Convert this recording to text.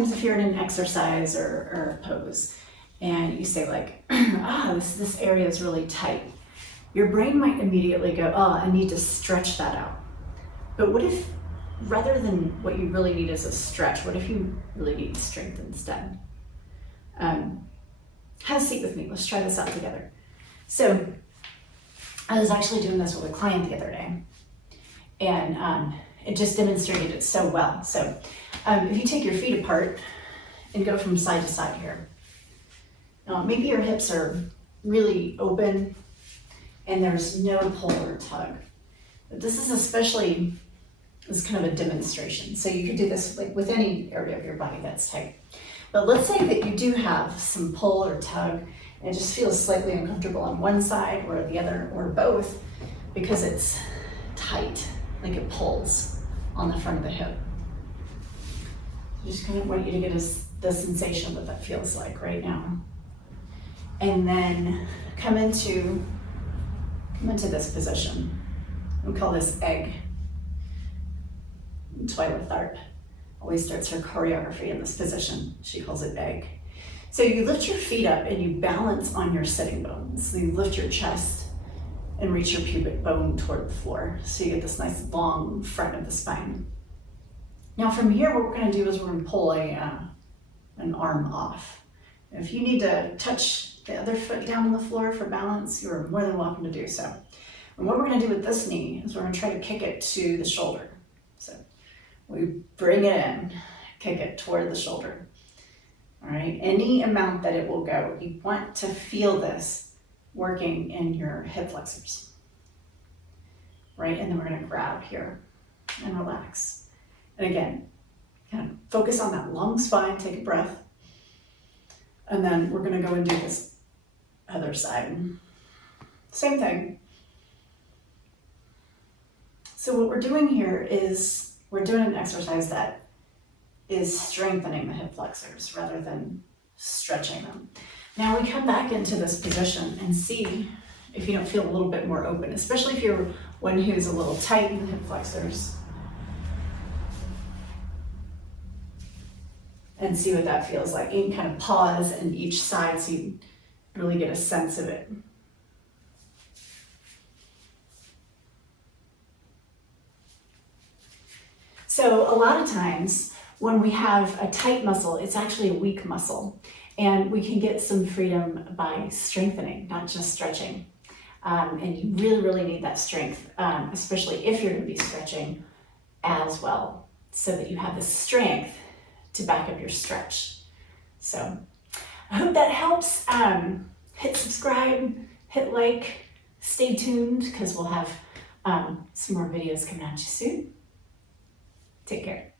times if you're in an exercise or a pose and you say like, this area is really tight, your brain might immediately go, I need to stretch that out. But what if, rather than what you really need is a stretch, what if you really need strength instead? Have a seat with me. Let's try this out together. So I was actually doing this with a client the other day, and it just demonstrated it so well. So if you take your feet apart and go from side to side here, maybe your hips are really open and there's no pull or tug. But this is especially, this is kind of a demonstration. So you could do this like with any area of your body that's tight. But let's say that you do have some pull or tug and it just feels slightly uncomfortable on one side or the other or both because it's tight, like it pulls on the front of the hip. Just kind of want you to get the sensation of what that feels like right now. And then come into this position. We call this egg. Twyla Tharp always starts her choreography in this position. She calls it egg. So you lift your feet up and you balance on your sitting bones. So you lift your chest and reach your pubic bone toward the floor. So you get this nice long front of the spine. Now from here, what we're gonna do is we're gonna pull an arm off. If you need to touch the other foot down on the floor for balance, you're more than welcome to do so. And what we're gonna do with this knee is we're gonna try to kick it to the shoulder. So we bring it in, kick it toward the shoulder. All right, any amount that it will go, you want to feel this working in your hip flexors. Right, and then we're gonna grab here and relax. And again, kind of focus on that long spine, take a breath. And then we're gonna go and do this other side. Same thing. So what we're doing here is we're doing an exercise that is strengthening the hip flexors rather than stretching them. Now we come back into this position and see if you don't feel a little bit more open, especially if you're one who's a little tight in the hip flexors. And see what that feels like. You can kind of pause in each side so you really get a sense of it. So a lot of times when we have a tight muscle, it's actually a weak muscle. And we can get some freedom by strengthening, not just stretching. And you really, really need that strength, especially if you're gonna be stretching as well, so that you have the strength to back up your stretch. So I hope that helps. Hit subscribe, hit like, stay tuned because we'll have some more videos coming at you soon. Take care.